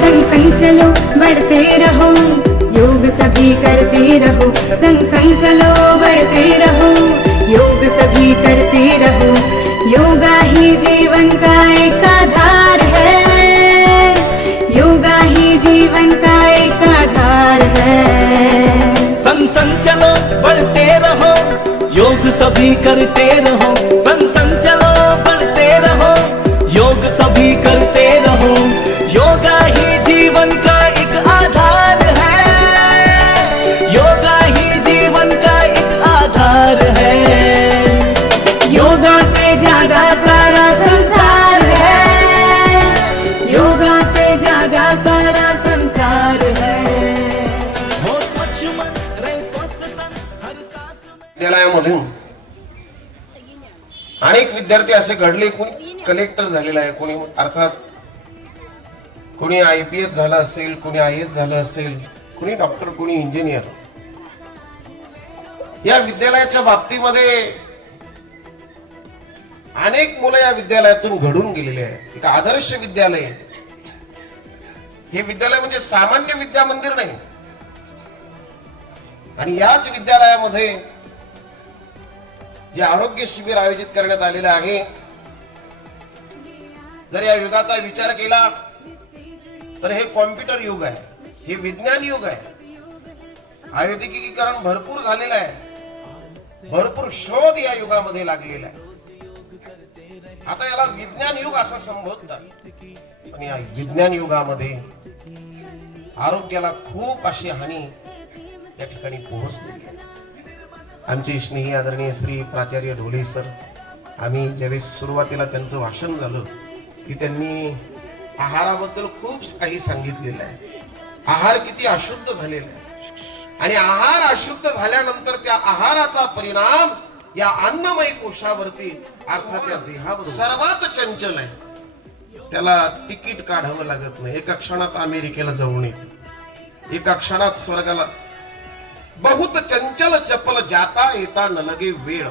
संग संग चलो बढ़ते रहो योग सभी करते रहो। संग संग चलो बढ़ते करते रहो। संग संग चलो, बढ़ते रहो। योग सभी करते रहो। योगा ही जीवन का एक आधार है। योगा ही जीवन का एक आधार है। योगा से जागा सारा संसार है। योगा से जागा सारा संसार है। हो स्वच्छ मन, रहे स्वस्थ तन, हर सांस में। अनेक विद्यार्थी असे घडले. कोणी कलेक्टर झालेला आहे. कोणी अर्थात कोणी आय पी एस झालं असेल कोणी आय एस झालं असेल कोणी डॉक्टर कोणी इंजिनियर या विद्यालयाच्या बाबतीमध्ये अनेक मुलं या विद्यालयातून घडून गेलेले आहेत. एक आदर्श विद्यालय. हे विद्यालय म्हणजे सामान्य विद्या मंदिर नाही. आणि याच विद्यालयामध्ये जे आरोग्य शिबिर आयोजित करण्यात आलेलं आहे. जर या युगाचा विचार केला तर हे कॉम्प्युटर युग आहे. हे विज्ञान युग आहे. आयुधिकीकरण भरपूर झालेलं आहे. भरपूर शोध या युगामध्ये लागलेला आहे. आता याला विज्ञान युग असं संबोधतात. पण या विज्ञान युगामध्ये आरोग्याला खूप अशी हानी या ठिकाणी पोहोचलेली आहे. आमचे स्नेही आदरणीय श्री प्राचार्य ढोले सर आम्ही ज्यावेळेस सुरुवातीला त्यांचं भाषण झालं की त्यांनी आहाराबद्दल खूप काही सांगितलेलं आहे. आहार किती अशुद्ध झालेला आहे. आणि आहार अशुद्ध झाल्यानंतर त्या आहाराचा परिणाम या अन्नमय कोशावरती अर्थात या देहावर सर्वात चंचल आहे. त्याला तिकीट काढावं लागत नाही. एका क्षणात अमेरिकेला जाऊन येत. एका क्षणात स्वर्गाला बहुत चंचल चपल जाता येता न लगे वेळ.